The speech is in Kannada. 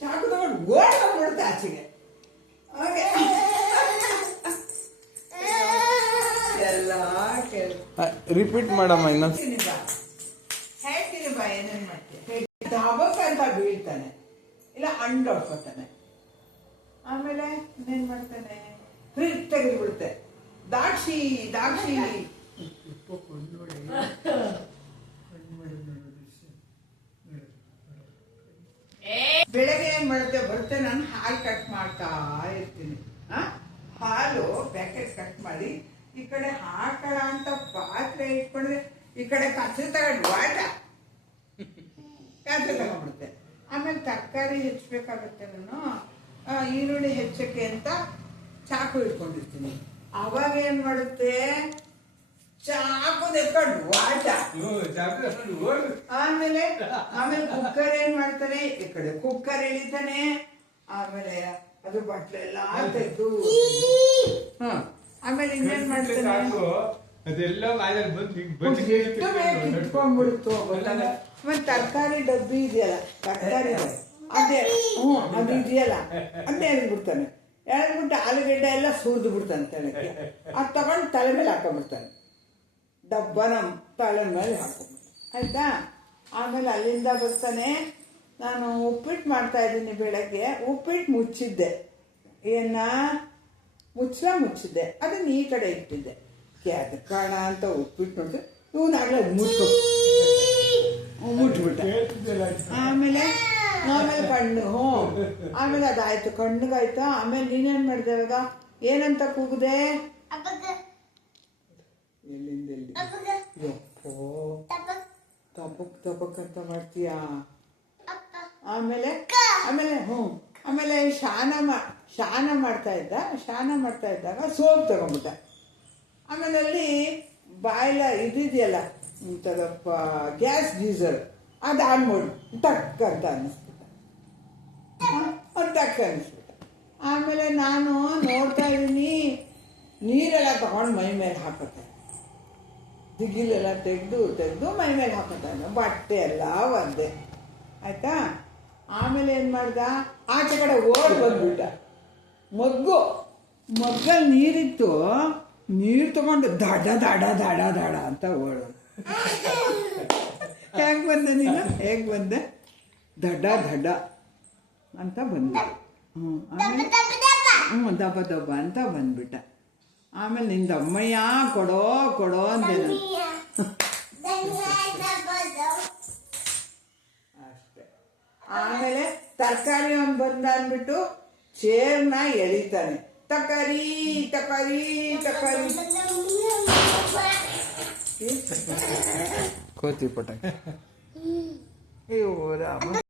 ಚಾಕು ತಗೊಂಡು ಓಡೋಗ್ಬಿಡುತ್ತೆ ಆಚೆಗೆ. ಎಲ್ಲ ರಿಪೀಟ್ ಮಾಡಮ್ಮ ಇನ್ನೊಂದು. ಹೇಳ್ತೀನಿ ಬಾ ಏನೇನ್ ಮಾಡ್ತೀನಿ. ದಬಕ್ಕಂತ ಬೀಳ್ತಾನೆ, ಇಲ್ಲ ಅಂಡೋಡ್ಕೊತಾನೆ. ಆಮೇಲೆ ಇನ್ನೇನ್ ಮಾಡ್ತಾನೆ, ಫ್ರಿಜ್ ತೆಗೆದ್ಬಿಡುತ್ತೆ. ದಾಕ್ಷಿ ದಾಕ್ಷಿ ಬೆಳಗ್ಗೆ ಏನ್ ಮಾಡುತ್ತೆ, ಬರುತ್ತೆ, ನಾನು ಹಾಲು ಕಟ್ ಮಾಡ್ತಾ ಇರ್ತೀನಿ. ಹಾಲು ಪ್ಯಾಕೆಟ್ ಕಟ್ ಮಾಡಿ ಈ ಕಡೆ ಹಾಕಳ ಅಂತ ಪಾತ್ರೆ ಇಟ್ಕೊಂಡ್ರೆ ಈ ಕಡೆ ಕಚ್ಚೆ ತಗೊಂಡು ವಾಟ ಕಚ್ಚೆ ತಗೊಂಡ್ಬಿಡುತ್ತೆ. ಆಮೇಲೆ ತರಕಾರಿ ಹೆಚ್ಚಬೇಕಾಗುತ್ತೆ. ನಾನು ಈರುಳ್ಳಿ ಹೆಚ್ಚಕ್ಕೆ ಅಂತ ಚಾಕು ಇಟ್ಕೊಂಡಿರ್ತೀನಿ. ಅವಾಗ ಏನ್ ಮಾಡುತ್ತೆ, ಚಾಕು ಎತ್ಕೊಂಡು ವಾಟ. ಆಮೇಲೆ ಕುಕ್ಕರ್ ಏನ್ ಮಾಡ್ತಾನೆ, ಈ ಕಡೆ ಕುಕ್ಕರ್ ಎಳಿತಾನೆ. ಆಮೇಲೆ ಅದು ಬಟ್ಲೆಲ್ಲ ತೆಗೆದು ಆಮೇಲೆ ಇನ್ನೇನ್ ಮಾಡ್ತಾನೆ, ಕಿತ್ಕೊಂಡ್ಬಿಡುತ್ತು. ಆಮೇಲೆ ತರಕಾರಿ ಡಬ್ಬಿ ಇದೆಯಲ್ಲ, ತರಕಾರಿ ಅದೇ ಅದು ಇದೆಯಲ್ಲ, ಅದೇ ಎಳ್ಬಿಡ್ತಾನೆ. ಎಳ್ಬಿಟ್ಟು ಆಲೂಗಡ್ಡೆ ಎಲ್ಲ ಸುರಿದು ಬಿಡ್ತಾನೆ ತಲೆಗೆ. ಅದು ತಗೊಂಡು ತಲೆ ಮೇಲೆ ಹಾಕೊಂಡ್ಬಿಡ್ತಾನೆ. ಡಬ್ಬನ ತಲೆ ಮೇಲೆ ಹಾಕೊಂಡ್ಬಿಡ್ತಾನೆ. ಆಯ್ತಾ. ಆಮೇಲೆ ಅಲ್ಲಿಂದ ಬರ್ತಾನೆ. ನಾನು ಉಪ್ಪಿಟ್ಟು ಮಾಡ್ತಾ ಇದ್ದೀನಿ ಬೆಳಗ್ಗೆ. ಉಪ್ಪಿಟ್ಟು ಮುಚ್ಚಿದ್ದೆ, ಮುಚ್ಚಿದ್ದೆ, ಅದನ್ನ ಈ ಕಡೆ ಇಟ್ಟಿದ್ದೆ. ಅದು ಕಾಣ ಅಂತ ಉಪ್ಪಿಟ್ಟು ನೋಡಿದ್ರೆ ಇವನಾಗಲೇ ಮುಟ್ಬಿಟ್ಟ. ಆಮೇಲೆ ಕಣ್ಣು ಆಮೇಲೆ ಅದಾಯ್ತು, ಕಣ್ಣಿಗಾಯ್ತಾ. ಆಮೇಲೆ ನೀನೇನ್ ಮಾಡಿದೆ ಇವಾಗ, ಏನಂತ ಕೂಗಿದೆ, ಎಲ್ಲಿಂದ ಯಪ್ಪೋ ತಪಕ್ ಅಂತ ಮಾಡ್ತೀಯಾ. ಆಮೇಲೆ ಶಾನ ಮಾಡ್ತಾ ಇದ್ದಾಗ ಸೋಪ್ ತಗೊಂಡ್ಬಿಟ್ಟ. ಆಮೇಲೆ ಅಲ್ಲಿ ಬಾಯ್ಲ ಇದಿದೆಯಲ್ಲ ತದಪ್ಪ ಗ್ಯಾಸ್ ಗೀಸರ್, ಅದು ಆನ್ ಮಾಡಿ ಟಕ್ ಅಂತ ಅನ್ನಿಸ್ಬಿಟ್ಟ. ಆಮೇಲೆ ನಾನು ನೋಡ್ತಾ ಇದ್ದೀನಿ, ನೀರೆಲ್ಲ ತಗೊಂಡು ಮೈ ಮೇಲೆ ಹಾಕತ್ತೆ, ದಿಗಿಲೆಲ್ಲ ತೆಗೆದು ಮೈ ಮೇಲೆ ಹಾಕತ್ತಾನೆ. ಬಟ್ಟೆ ಎಲ್ಲ ಒದ್ದೆ. ಆಯ್ತಾ. ಆಮೇಲೆ ಏನ್ ಮಾಡ್ದ, ಆಚೆ ಕಡೆ ಓಡ್ ಬಂದ್ಬಿಟ್ಟ. ಮಗ್ಗಲ್ಲಿ ನೀರಿತ್ತು, ನೀರು ತಗೊಂಡು ದಡ ದಡ ದಡ ದಡ ಅಂತ ಓಡೋದು. ಹೇಗೆ ಬಂದೆ ನೀನು, ಹೇಗೆ ಬಂದೆ, ದಡ ದಡ ಅಂತ ಬಂದೆ. ಆಮೇಲೆ ದಬ ದಬ ಅಂತ ಬಂದ್ಬಿಟ್ಟ. ಆಮೇಲೆ ನಿಂದ ಅಮ್ಮಯ್ಯ ಕೊಡೋ ಅಂದೆ ನಾನು. ಅಷ್ಟೆ. ಆಮೇಲೆ ತರಕಾರಿ ಅವ್ನು ಬಂದ ಅಂದ್ಬಿಟ್ಟು ಚೇರ್ನ ಎಳಿತಾನೆ. ತಕಾರಿ ಕೋತಿ ಪಟಾಕಿ. ಅಯ್ಯೋ ರಾಮ.